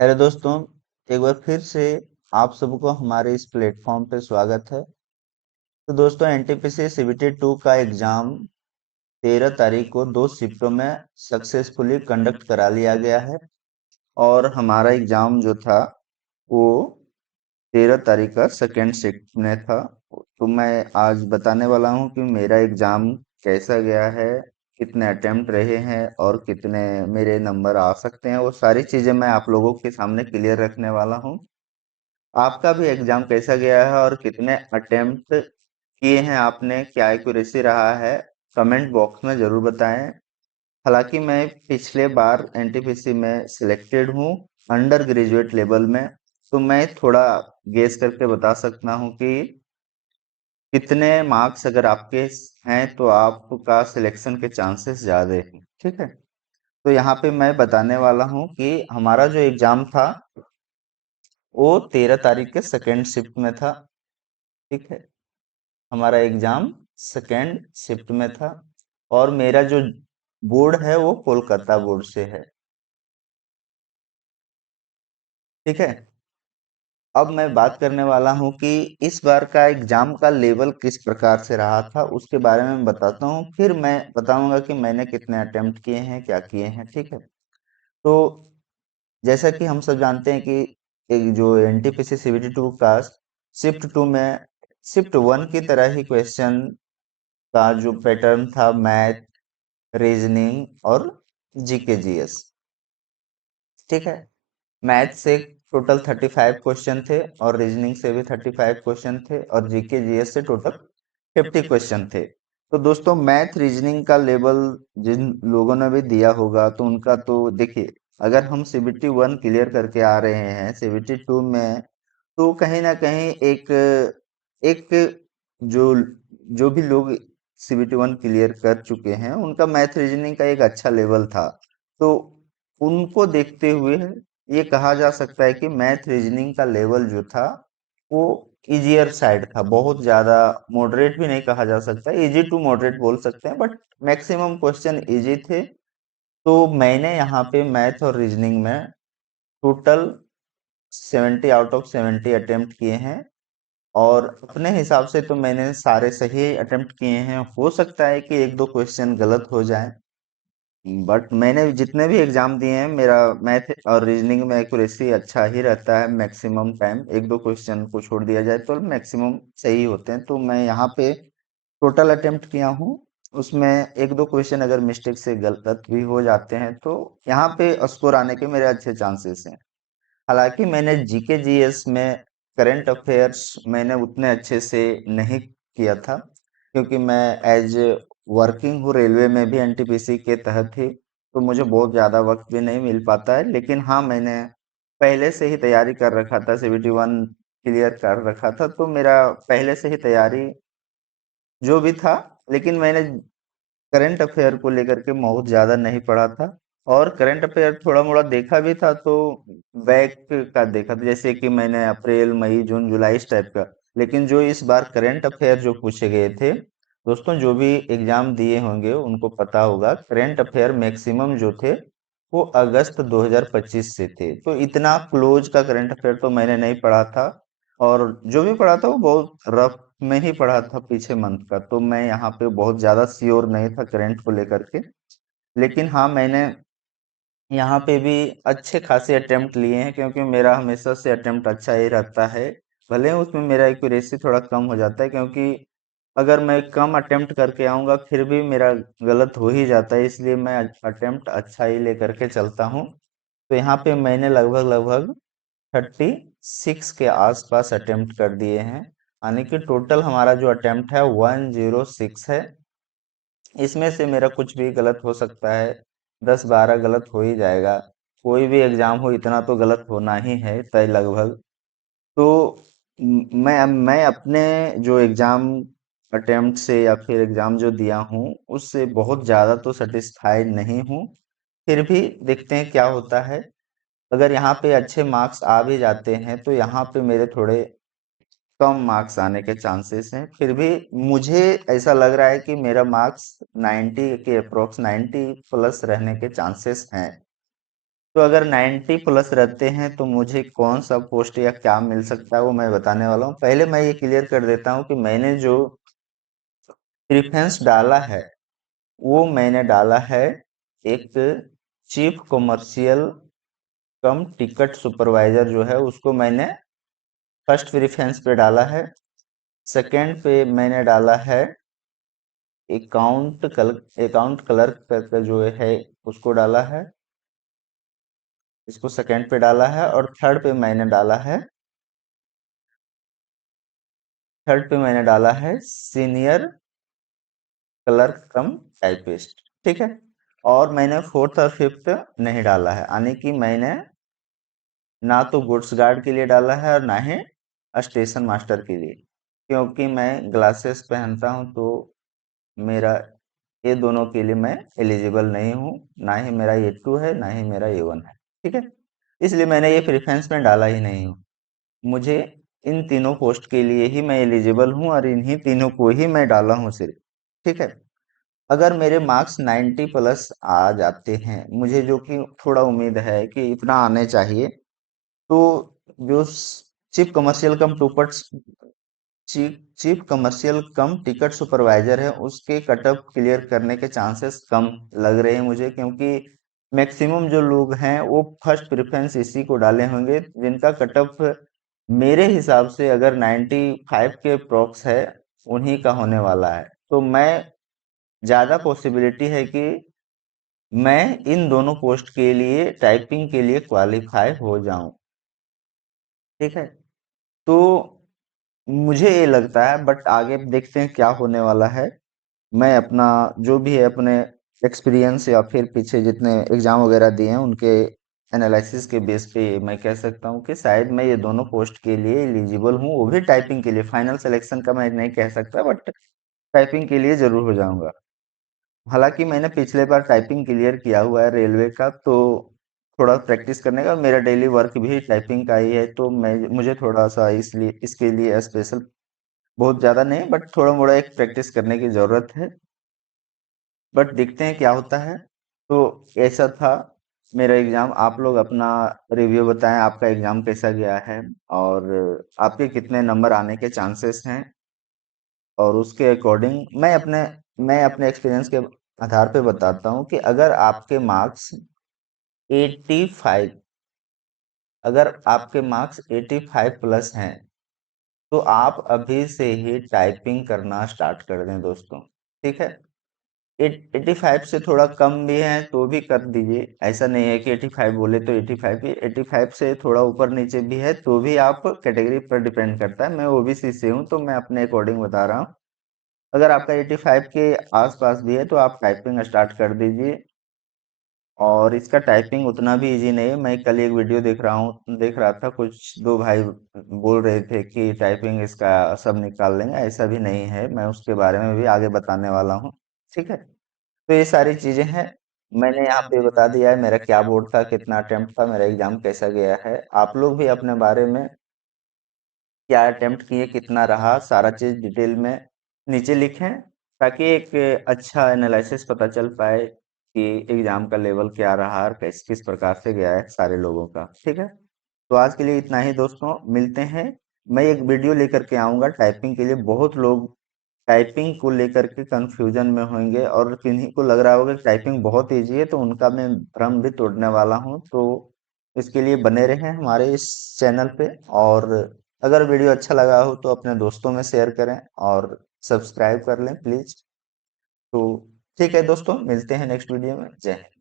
Hello दोस्तों। एक बार फिर से आप सबको हमारे इस प्लेटफॉर्म पे स्वागत है। तो दोस्तों, एनटीपीसी सीबीटी 2 का एग्जाम 13 तारीख को 2 शिफ्टों में सक्सेसफुली कंडक्ट करा लिया गया है। और हमारा एग्जाम जो था वो 13 तारीख का सेकेंड शिफ्ट में था। तो मैं आज बताने वाला हूँ कि मेरा एग्जाम कैसा गया है, कितने अटेम्प्ट रहे हैं और कितने मेरे नंबर आ सकते हैं। वो सारी चीजें मैं आप लोगों के सामने क्लियर रखने वाला हूँ। आपका भी एग्जाम कैसा गया है और कितने अटेम्प्ट किए हैं आपने, क्या एक्यूरेसी रहा है, कमेंट बॉक्स में जरूर बताएं। हालांकि मैं पिछले बार एनटीपीसी में सिलेक्टेड हूँ अंडर ग्रेजुएट लेवल में, तो मैं थोड़ा गेस करके बता सकता हूँ कि कितने मार्क्स अगर आपके हैं तो आपका सिलेक्शन के चांसेस ज्यादा हैं। ठीक है, तो यहाँ पे मैं बताने वाला हूँ कि हमारा जो एग्जाम था वो 13 तारीख के सेकेंड शिफ्ट में था। ठीक है, हमारा एग्जाम सेकेंड शिफ्ट में था और मेरा जो बोर्ड है वो कोलकाता बोर्ड से है। ठीक है, अब मैं बात करने वाला हूँ कि इस बार का एग्जाम का लेवल किस प्रकार से रहा था, उसके बारे में बताता हूँ। फिर मैं बताऊंगा कि मैंने कितने अटेम्प्ट किए हैं, क्या किए हैं। ठीक है, तो जैसा कि हम सब जानते हैं कि एक जो एनटीपीसी सीबीटी 2 का शिफ्ट 2 में शिफ्ट 1 की तरह ही क्वेश्चन का जो पैटर्न था, मैथ, रीजनिंग और जीके जीएस। ठीक है, मैथ से टोटल 35 क्वेश्चन थे और रीजनिंग से भी 35 क्वेश्चन थे और जीके जीएस से टोटल 50 क्वेश्चन थे। तो दोस्तों, मैथ रीजनिंग का लेवल जिन लोगों ने भी दिया होगा तो उनका तो देखिए, अगर हम सीबीटी 1 क्लियर करके आ रहे हैं सीबीटी 2 में, तो कहीं ना कहीं एक एक जो जो भी लोग सीबीटी 1 क्लियर कर चुके हैं उनका मैथ रीजनिंग का एक अच्छा लेवल था। तो उनको देखते हुए ये कहा जा सकता है कि मैथ रीजनिंग का लेवल जो था वो इजियर साइड था। बहुत ज्यादा मॉडरेट भी नहीं कहा जा सकता, इजी टू मॉडरेट बोल सकते हैं, बट मैक्सिमम क्वेश्चन इजी थे। तो मैंने यहाँ पे मैथ और रीजनिंग में टोटल 70 आउट ऑफ 70 अटेम्प्ट किए हैं और अपने हिसाब से तो मैंने सारे सही अटेम्प्ट किए हैं। हो सकता है कि एक दो क्वेश्चन गलत हो जाए, बट मैंने जितने भी एग्जाम दिए हैं मेरा मैथ और रीजनिंग में एक्यूरेसी अच्छा ही रहता है। मैक्सिमम टाइम एक दो क्वेश्चन को छोड़ दिया जाए तो मैक्सिमम सही होते हैं। तो मैं यहाँ पे टोटल अटेम्प्ट किया हूँ, उसमें एक दो क्वेश्चन अगर मिस्टेक से गलत भी हो जाते हैं तो यहाँ पे स्कोर आने के मेरे अच्छे चांसेस हैं। हालांकि मैंने जीके जीएस में करंट अफेयर्स मैंने उतने अच्छे से नहीं किया था, क्योंकि मैं एज वर्किंग हूँ रेलवे में भी एनटीपीसी के तहत ही, तो मुझे बहुत ज़्यादा वक्त भी नहीं मिल पाता है। लेकिन हाँ, मैंने पहले से ही तैयारी कर रखा था, सीबीटी 1 क्लियर कर रखा था, तो मेरा पहले से ही तैयारी जो भी था। लेकिन मैंने करंट अफेयर को लेकर के बहुत ज्यादा नहीं पढ़ा था और करंट अफेयर थोड़ा मोड़ा देखा भी था, तो बैक का देखा था, जैसे कि मैंने अप्रैल मई जून जुलाई इस टाइप का। लेकिन जो इस बार करंट अफेयर जो पूछे गए थे, दोस्तों जो भी एग्जाम दिए होंगे उनको पता होगा, करंट अफेयर मैक्सिमम जो थे वो अगस्त 2025 से थे। तो इतना क्लोज का करंट अफेयर तो मैंने नहीं पढ़ा था, और जो भी पढ़ा था वो बहुत रफ में ही पढ़ा था पीछे मंथ का। तो मैं यहाँ पे बहुत ज्यादा श्योर नहीं था करंट को लेकर के। लेकिन हाँ, मैंने यहाँ पे भी अच्छे खासे अटेम्प्ट लिए हैं, क्योंकि मेरा हमेशा से अटेम्प्ट अच्छा ही रहता है। भले उसमें मेरा एक्यूरेसी थोड़ा कम हो जाता है, क्योंकि अगर मैं कम अटेम्प्ट करके आऊंगा फिर भी मेरा गलत हो ही जाता है, इसलिए मैं अटेम्प्ट अच्छा ही लेकर के चलता हूँ। तो यहाँ पे मैंने लगभग लगभग 36 के आसपास अटेम्प्ट कर दिए हैं, यानी कि टोटल हमारा जो अटेम्प्ट है 106 है। इसमें से मेरा कुछ भी गलत हो सकता है, 10-12 गलत हो ही जाएगा। कोई भी एग्जाम हो इतना तो गलत होना ही है तय लगभग। तो मैं अपने जो एग्जाम अटेम्प्ट से या फिर एग्जाम जो दिया हूँ उससे बहुत ज़्यादा तो सेटिस्फाइड नहीं हूँ। फिर भी देखते हैं क्या होता है। अगर यहाँ पे अच्छे मार्क्स आ भी जाते हैं तो यहाँ पे मेरे थोड़े कम मार्क्स आने के चांसेस हैं। फिर भी मुझे ऐसा लग रहा है कि मेरा मार्क्स 90 के अप्रोक्स 90 प्लस रहने के चांसेस हैं। तो अगर 90 प्लस रहते हैं तो मुझे कौन सा पोस्ट या क्या मिल सकता है वो मैं बताने वाला हूँ। पहले मैं ये क्लियर कर देता हूँ कि मैंने जो प्रेफरेंस डाला है वो मैंने डाला है एक chief commercial cum ticket supervisor जो है उसको मैंने फर्स्ट प्रेफरेंस पे डाला है। सेकंड पे मैंने डाला है अकाउंट क्लर्क का जो है उसको डाला है, इसको सेकंड पे डाला है। और थर्ड पे मैंने डाला है सीनियर क्लर्क कम टाइपिस्ट, ठीक है। और मैंने फोर्थ और फिफ्थ नहीं डाला है, यानी कि मैंने ना तो गुड्स गार्ड के लिए डाला है और ना ही स्टेशन मास्टर के लिए, क्योंकि मैं ग्लासेस पहनता हूं तो मेरा ये दोनों के लिए मैं एलिजिबल नहीं हूँ। ना ही मेरा A2 है, ना ही मेरा A1 है, ठीक है। इसलिए मैंने ये प्रेफरेंस में डाला ही नहीं हूँ। मुझे इन तीनों पोस्ट के लिए ही मैं एलिजिबल हूँ और इन्हीं तीनों को ही मैं डाला हूँ सिर्फ, ठीक है। अगर मेरे मार्क्स 90 प्लस आ जाते हैं, मुझे जो कि थोड़ा उम्मीद है कि इतना आने चाहिए, तो जो चीफ कमर्शियल कम टूपर्स chief chief commercial cum ticket supervisor है उसके कट ऑफ क्लियर करने के चांसेस कम लग रहे हैं मुझे, क्योंकि मैक्सिमम जो लोग हैं वो फर्स्ट प्रेफरेंस इसी को डाले होंगे जिनका कट ऑफ मेरे हिसाब से अगर 95 के अप्रॉक्स है उन्हीं का होने वाला है। तो मैं ज्यादा पॉसिबिलिटी है कि मैं इन दोनों पोस्ट के लिए टाइपिंग के लिए क्वालिफाई हो जाऊं, ठीक है। तो मुझे ये लगता है, बट आगे देखते हैं क्या होने वाला है। मैं अपना जो भी है अपने एक्सपीरियंस या फिर पीछे जितने एग्जाम वगैरह दिए हैं उनके एनालिसिस के बेस पे मैं कह सकता हूँ कि शायद मैं ये दोनों पोस्ट के लिए एलिजिबल हूँ, वो भी टाइपिंग के लिए। फाइनल सिलेक्शन का मैं नहीं कह सकता, बट टाइपिंग के लिए जरूर हो जाऊंगा। हालांकि मैंने पिछले बार टाइपिंग क्लियर किया हुआ है रेलवे का, तो थोड़ा प्रैक्टिस करने का, मेरा डेली वर्क भी टाइपिंग का ही है, तो मैं मुझे थोड़ा सा इसलिए इसके लिए स्पेशल बहुत ज्यादा नहीं बट थोड़ा मोड़ा एक प्रैक्टिस करने की जरूरत है। बट देखते हैं क्या होता है। तो ऐसा था मेरा एग्जाम। आप लोग अपना रिव्यू बताएं, आपका एग्जाम कैसा गया है और आपके कितने नंबर आने के चांसेस हैं, और उसके अकॉर्डिंग मैं अपने एक्सपीरियंस के आधार पे बताता हूँ कि अगर आपके मार्क्स 85 अगर आपके मार्क्स 85 प्लस हैं तो आप अभी से ही टाइपिंग करना स्टार्ट कर दें दोस्तों, ठीक है। 85 से थोड़ा कम भी है तो भी कर दीजिए, ऐसा नहीं है कि 85 बोले तो 85 ही। 85 से थोड़ा ऊपर नीचे भी है तो भी आप कैटेगरी पर डिपेंड करता है। मैं ओबीसी से हूँ तो मैं अपने अकॉर्डिंग बता रहा हूँ। अगर आपका 85 के आसपास भी है तो आप टाइपिंग स्टार्ट कर दीजिए। और इसका टाइपिंग उतना भी इजी नहीं है। मैं कल एक वीडियो देख रहा था, कुछ दो भाई बोल रहे थे कि टाइपिंग इसका सब निकाल लेंगे, ऐसा भी नहीं है। मैं उसके बारे में भी आगे बताने वाला हूँ, ठीक है। तो ये सारी चीजें हैं, मैंने यहाँ पे बता दिया है मेरा क्या बोर्ड था, कितना अटेम्प्ट था, मेरा एग्जाम कैसा गया है। आप लोग भी अपने बारे में क्या अटेम्प्ट किए, कितना रहा, सारा चीज डिटेल में नीचे लिखें, ताकि एक अच्छा एनालिसिस पता चल पाए कि एग्जाम का लेवल क्या रहा और किस किस प्रकार से गया है सारे लोगों का, ठीक है। तो आज के लिए इतना ही दोस्तों, मिलते हैं। मैं एक वीडियो लेकर के आऊंगा टाइपिंग के लिए। बहुत लोग टाइपिंग को लेकर के कंफ्यूजन में होंगे और किन्हीं को लग रहा होगा कि टाइपिंग बहुत इजी है, तो उनका मैं भ्रम भी तोड़ने वाला हूं। तो इसके लिए बने रहें हमारे इस चैनल पे। और अगर वीडियो अच्छा लगा हो तो अपने दोस्तों में शेयर करें और सब्सक्राइब कर लें प्लीज। तो ठीक है दोस्तों, मिलते हैं नेक्स्ट वीडियो में। जय हिंद।